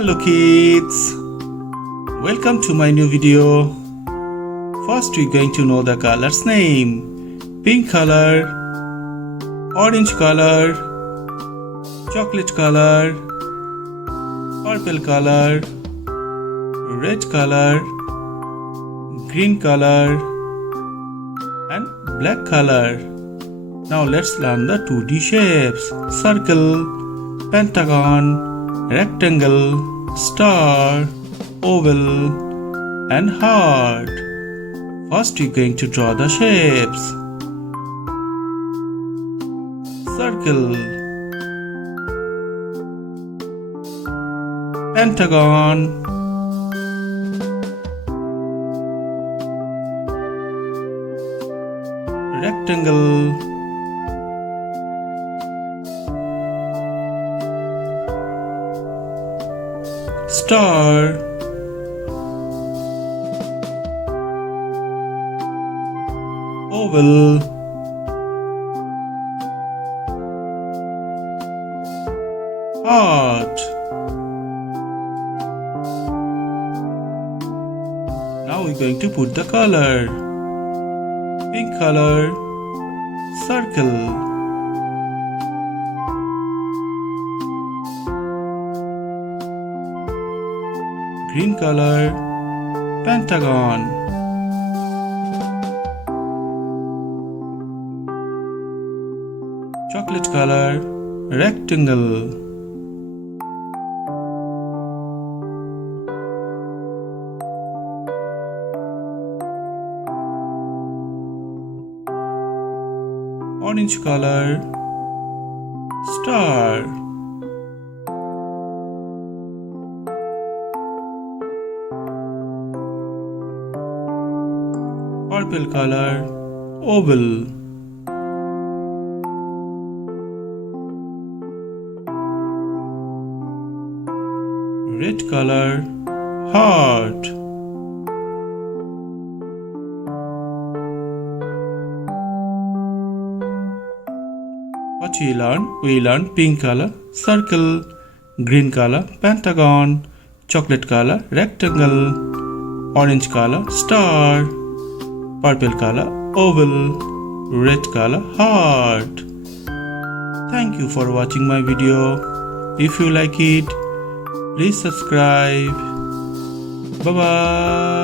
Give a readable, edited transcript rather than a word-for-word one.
Hello kids, welcome to my new video. First we're going to know the colors name. Pink color, orange color, chocolate color, purple color, red color, green color and black color. Now let's learn the 2D shapes. Circle, pentagon, rectangle, star, oval and heart. First we're going to draw the shapes. Circle, pentagon, rectangle, star, oval, heart. Now we're going to put the color. Pink color, circle, green color, pentagon, chocolate color, rectangle, orange color, star, purple color, oval, red color, heart, what we learned pink color, circle, green color, pentagon, chocolate color, rectangle, orange color, star, purple color, oval, red color, heart. Thank you for watching my video. If you like it, please subscribe. Bye bye.